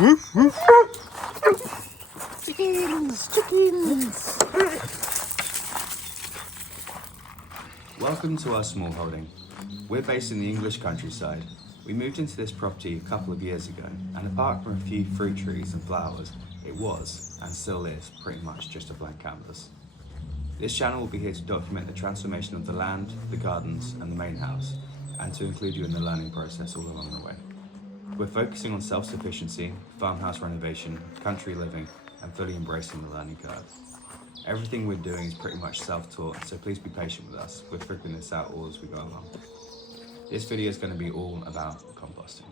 Chickens! Welcome to our small holding. We're based in the English countryside. We moved into this property a couple of years ago, and apart from a few fruit trees and flowers, it was, and still is, pretty much just a blank canvas. This channel will be here to document the transformation of the land, the gardens, and the main house, and to include you in the learning process all along the way. We're focusing on self-sufficiency, farmhouse renovation, country living, and fully embracing the learning curve. Everything we're doing is pretty much self-taught, so please be patient with us. We're figuring this out all as we go along. This video is going to be all about composting.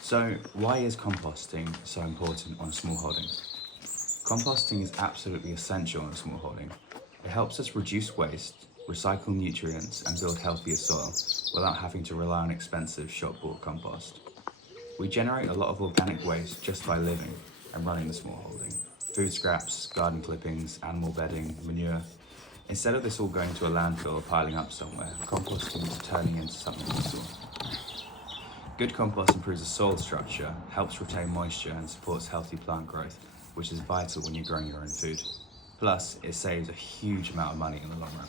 So, why is composting so important on a small holding? Composting is absolutely essential on a small holding. It helps us reduce waste, recycle nutrients, and build healthier soil without having to rely on expensive shop-bought compost. We generate a lot of organic waste just by living and running the small holding. Food scraps, garden clippings, animal bedding, manure. Instead of this all going to a landfill or piling up somewhere, composting is turning into something useful. Good compost improves the soil structure, helps retain moisture, and supports healthy plant growth, which is vital when you're growing your own food. Plus, it saves a huge amount of money in the long run.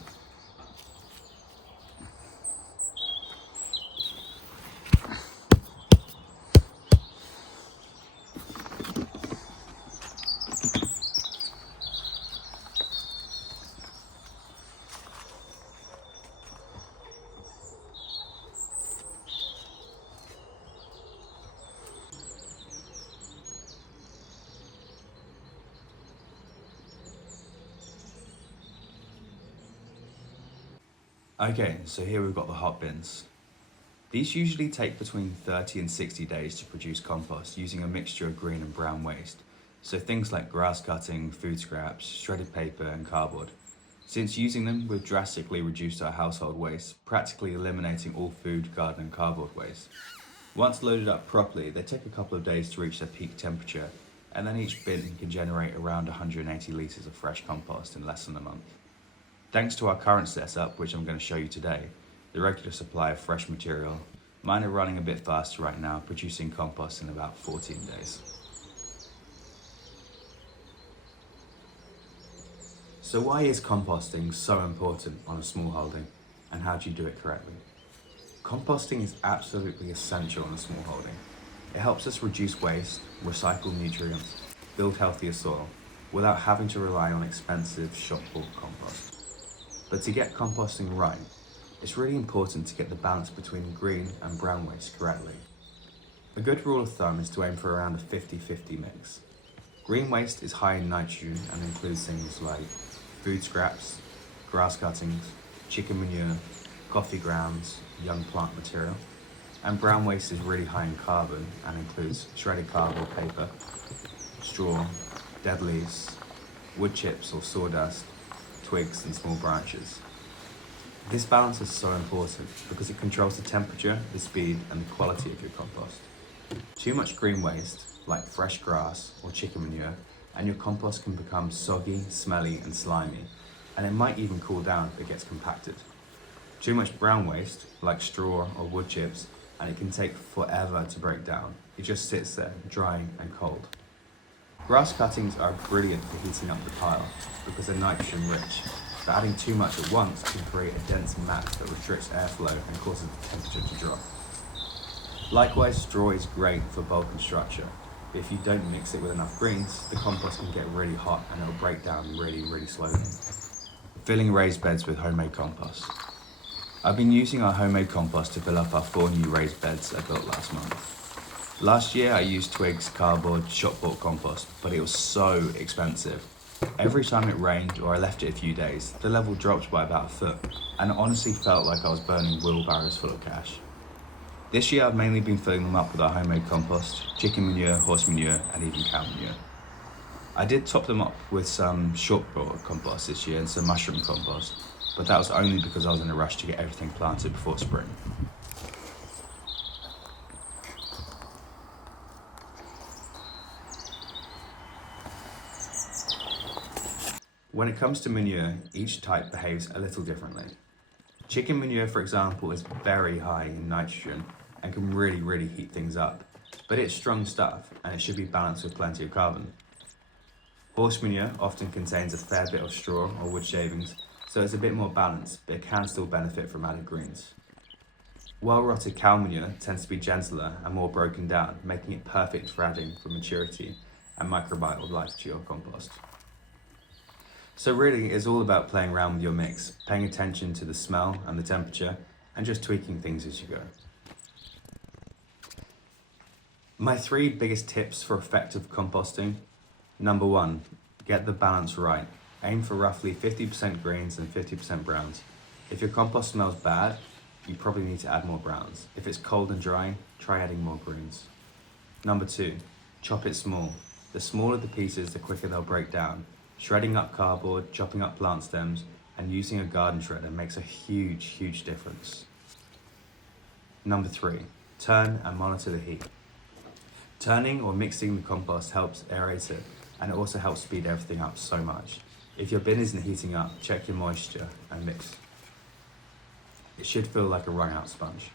Okay, so here we've got the HotBins. These usually take between 30 and 60 days to produce compost using a mixture of green and brown waste. So things like grass cutting, food scraps, shredded paper and cardboard. Since using them, we've drastically reduced our household waste, practically eliminating all food, garden and cardboard waste. Once loaded up properly, they take a couple of days to reach their peak temperature, and then each bin can generate around 180 litres of fresh compost in less than a month. Thanks to our current setup, which I'm going to show you today, the regular supply of fresh material, mine are running a bit faster right now, producing compost in about 14 days. So why is composting so important on a small holding, and how do you do it correctly? Composting is absolutely essential on a small holding. It helps us reduce waste, recycle nutrients, build healthier soil, without having to rely on expensive shop-bought compost. But to get composting right, it's really important to get the balance between green and brown waste correctly. A good rule of thumb is to aim for around a 50-50 mix. Green waste is high in nitrogen and includes things like food scraps, grass cuttings, chicken manure, coffee grounds, young plant material. And brown waste is really high in carbon and includes shredded cardboard paper, straw, dead leaves, wood chips or sawdust, twigs and small branches. This balance is so important because it controls the temperature, the speed and the quality of your compost. Too much green waste, like fresh grass or chicken manure, and your compost can become soggy, smelly and slimy, and it might even cool down if it gets compacted. Too much brown waste, like straw or wood chips, and it can take forever to break down. It just sits there, dry and cold. Grass cuttings are brilliant for heating up the pile because they're nitrogen rich, but adding too much at once can create a dense mat that restricts airflow and causes the temperature to drop. Likewise, straw is great for bulk and structure, but if you don't mix it with enough greens, the compost can get really hot and it'll break down really slowly. Filling raised beds with homemade compost. I've been using our homemade compost to fill up our 4 new raised beds I built last month. Last year I used twigs, cardboard, shop-bought compost, but it was so expensive. Every time it rained or I left it a few days, the level dropped by about a foot, and it honestly felt like I was burning wheelbarrows full of cash. This year I've mainly been filling them up with our homemade compost, chicken manure, horse manure, and even cow manure. I did top them up with some shop-bought compost this year and some mushroom compost, but that was only because I was in a rush to get everything planted before spring. When it comes to manure, each type behaves a little differently. Chicken manure, for example, is very high in nitrogen and can really heat things up, but it's strong stuff and it should be balanced with plenty of carbon. Horse manure often contains a fair bit of straw or wood shavings, so it's a bit more balanced, but it can still benefit from added greens. Well-rotted cow manure tends to be gentler and more broken down, making it perfect for adding for maturity and microbial life to your compost. So really, it's all about playing around with your mix, paying attention to the smell and the temperature, and just tweaking things as you go. My 3 biggest tips for effective composting. Number 1, get the balance right. Aim for roughly 50% greens and 50% browns. If your compost smells bad, you probably need to add more browns. If it's cold and dry, try adding more greens. Number 2, chop it small. The smaller the pieces, the quicker they'll break down. Shredding up cardboard, chopping up plant stems, and using a garden shredder makes a huge difference. Number 3, turn and monitor the heat. Turning or mixing the compost helps aerate it, and it also helps speed everything up so much. If your bin isn't heating up, check your moisture and mix. It should feel like a wrung out sponge.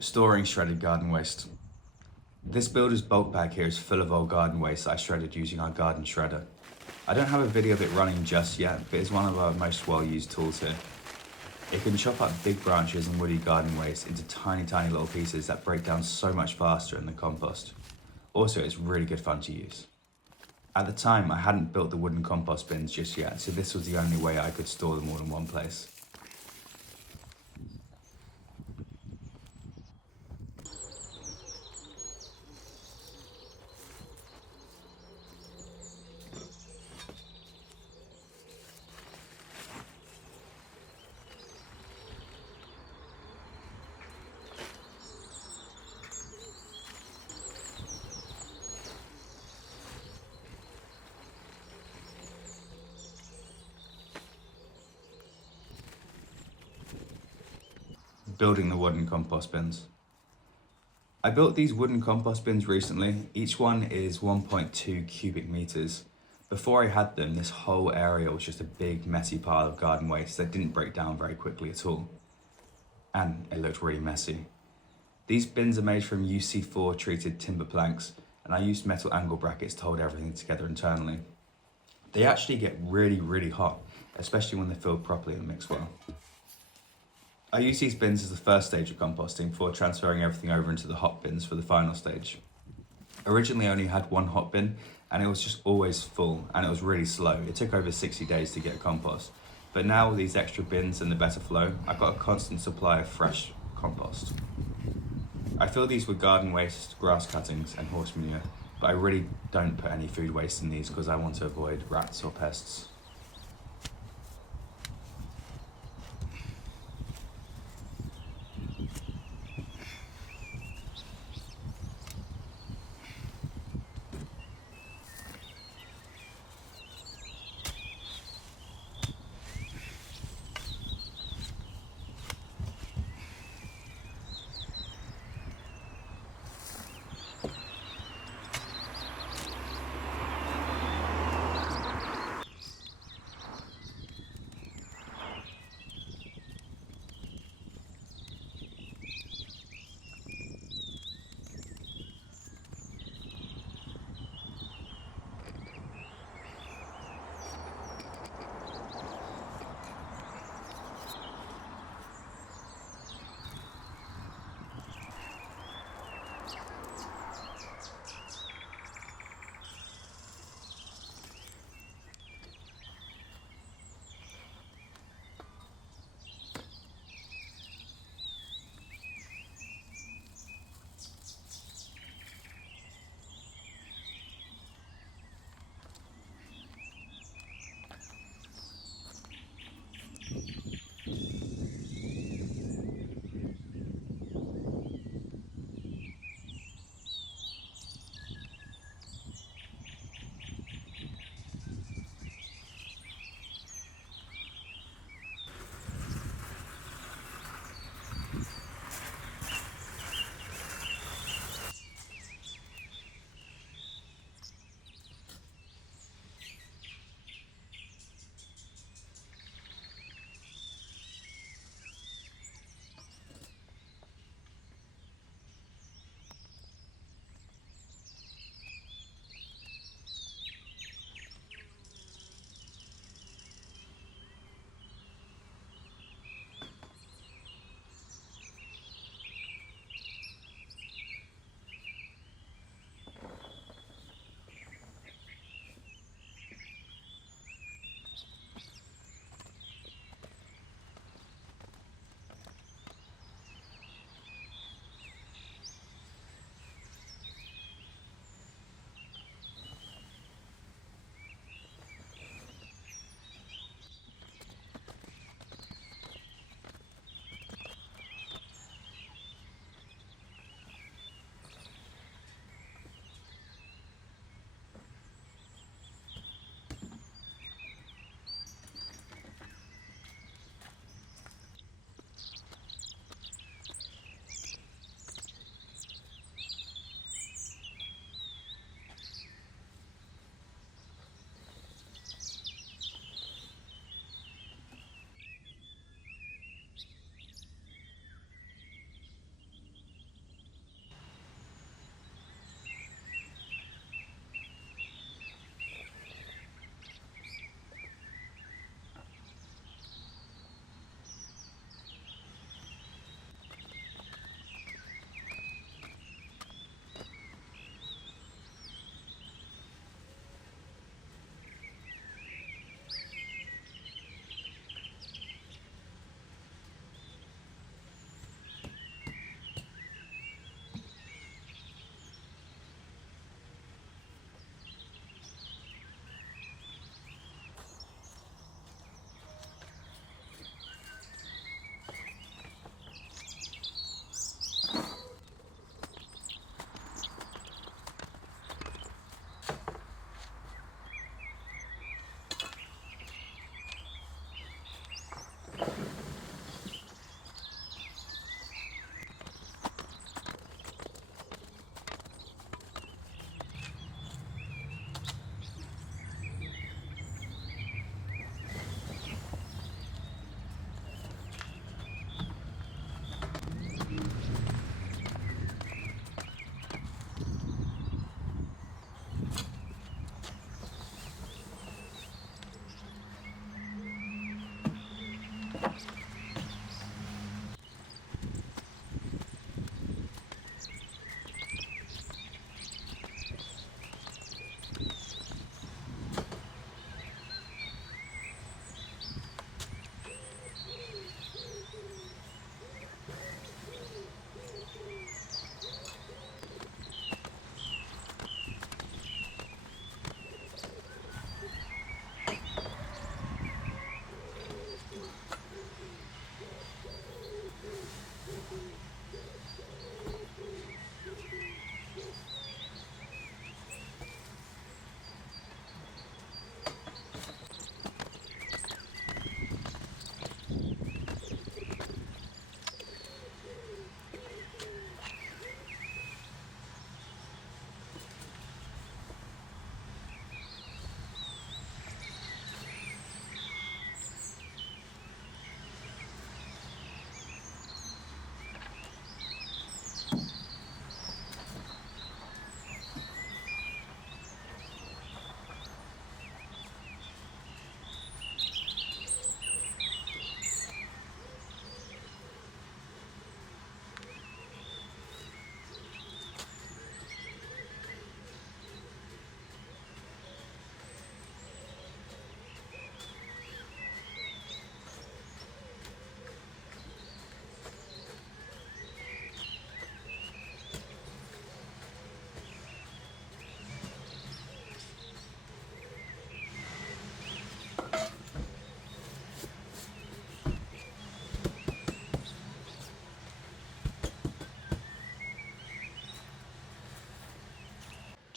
Storing shredded garden waste. This builder's bulk bag here is full of old garden waste I shredded using our garden shredder. I don't have a video of it running just yet, but it's one of our most well-used tools here. It can chop up big branches and woody garden waste into tiny little pieces that break down so much faster in the compost. Also, it's really good fun to use. At the time, I hadn't built the wooden compost bins just yet, so this was the only way I could store them all in one place. Building the wooden compost bins. I built these wooden compost bins recently. Each one is 1.2 cubic meters. Before I had them, this whole area was just a big messy pile of garden waste that didn't break down very quickly at all. And it looked really messy. These bins are made from UC4 treated timber planks, and I used metal angle brackets to hold everything together internally. They actually get really hot, especially when they're filled properly and mixed well. I use these bins as the first stage of composting before transferring everything over into the hot bins for the final stage. Originally I only had one hot bin and it was just always full and it was really slow. It took over 60 days to get compost. But now with these extra bins and the better flow, I've got a constant supply of fresh compost. I fill these with garden waste, grass cuttings and horse manure, but I really don't put any food waste in these because I want to avoid rats or pests.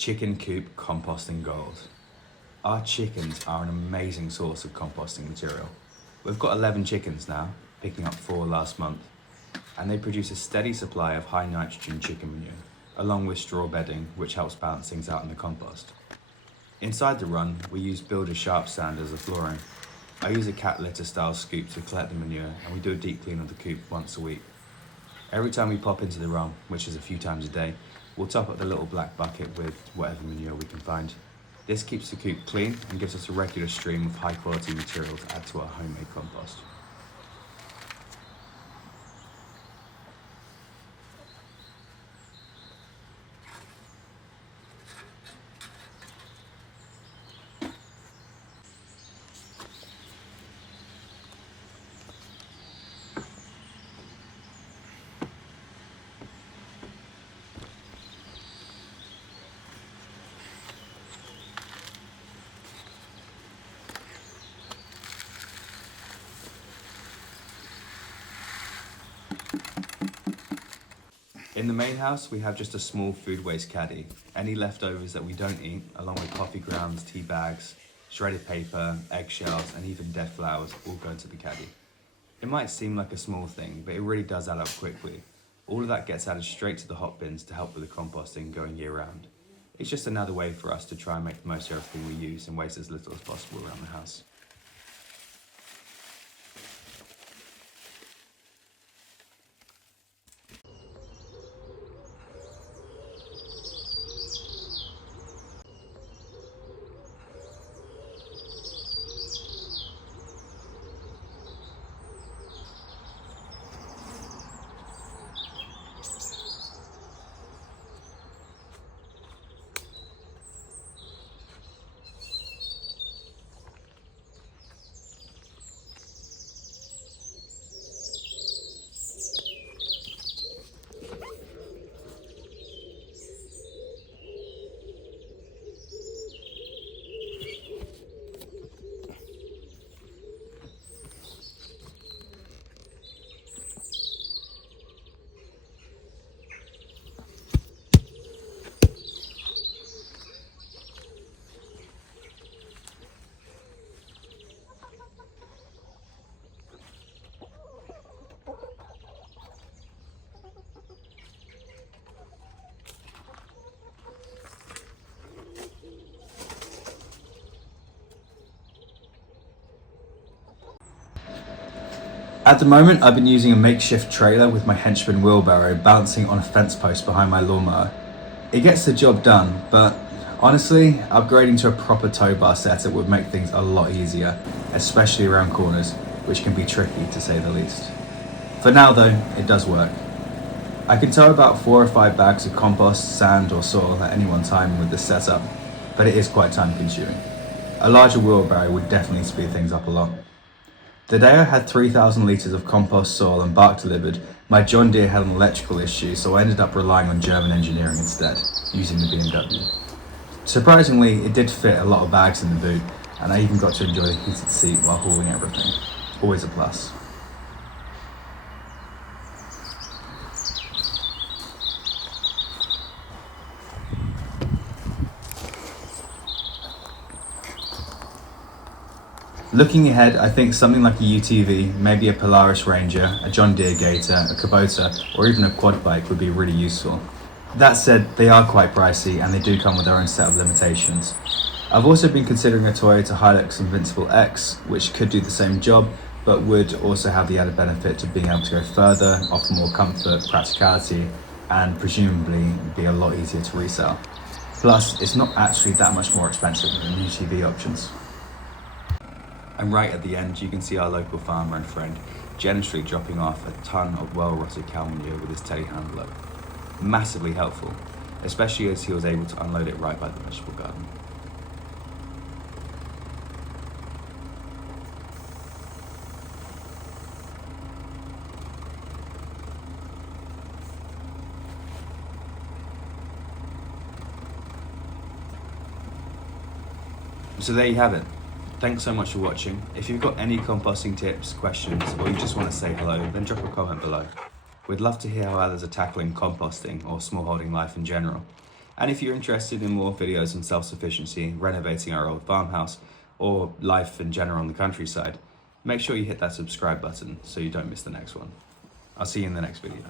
Chicken coop composting gold. Our chickens are an amazing source of composting material. We've got 11 chickens now, picking up 4 last month, and they produce a steady supply of high nitrogen chicken manure, along with straw bedding, which helps balance things out in the compost. Inside the run, we use Builder Sharp Sand as a flooring. I use a cat litter style scoop to collect the manure, and we do a deep clean of the coop once a week. Every time we pop into the run, which is a few times a day, we'll top up the little black bucket with whatever manure we can find. This keeps the coop clean and gives us a regular stream of high quality material to add to our homemade compost. In the main house, we have just a small food waste caddy. Any leftovers that we don't eat, along with coffee grounds, tea bags, shredded paper, eggshells, and even dead flowers, all go into the caddy. It might seem like a small thing, but it really does add up quickly. All of that gets added straight to the hot bins to help with the composting going year round. It's just another way for us to try and make the most of everything we use and waste as little as possible around the house. At the moment, I've been using a makeshift trailer with my henchman wheelbarrow balancing on a fence post behind my lawnmower. It gets the job done, but honestly, upgrading to a proper tow bar setup would make things a lot easier, especially around corners, which can be tricky to say the least. For now though, it does work. I can tow about 4 or 5 bags of compost, sand or soil at any one time with this setup, but it is quite time consuming. A larger wheelbarrow would definitely speed things up a lot. The day I had 3,000 litres of compost, soil and bark delivered, my John Deere had an electrical issue, so I ended up relying on German engineering instead, using the BMW. Surprisingly, it did fit a lot of bags in the boot, and I even got to enjoy the heated seat while hauling everything. Always a plus. Looking ahead, I think something like a UTV, maybe a Polaris Ranger, a John Deere Gator, a Kubota, or even a quad bike would be really useful. That said, they are quite pricey and they do come with their own set of limitations. I've also been considering a Toyota Hilux Invincible X, which could do the same job, but would also have the added benefit of being able to go further, offer more comfort, practicality, and presumably be a lot easier to resell. Plus, it's not actually that much more expensive than UTV options. And right at the end, you can see our local farmer and friend generously dropping off a ton of well-rotted cow manure with his telehandler. Massively helpful, especially as he was able to unload it right by the vegetable garden. So there you have it. Thanks so much for watching. If you've got any composting tips, questions, or you just want to say hello, then drop a comment below. We'd love to hear how others are tackling composting or smallholding life in general. And if you're interested in more videos on self-sufficiency, renovating our old farmhouse, or life in general on the countryside, make sure you hit that subscribe button so you don't miss the next one. I'll see you in the next video.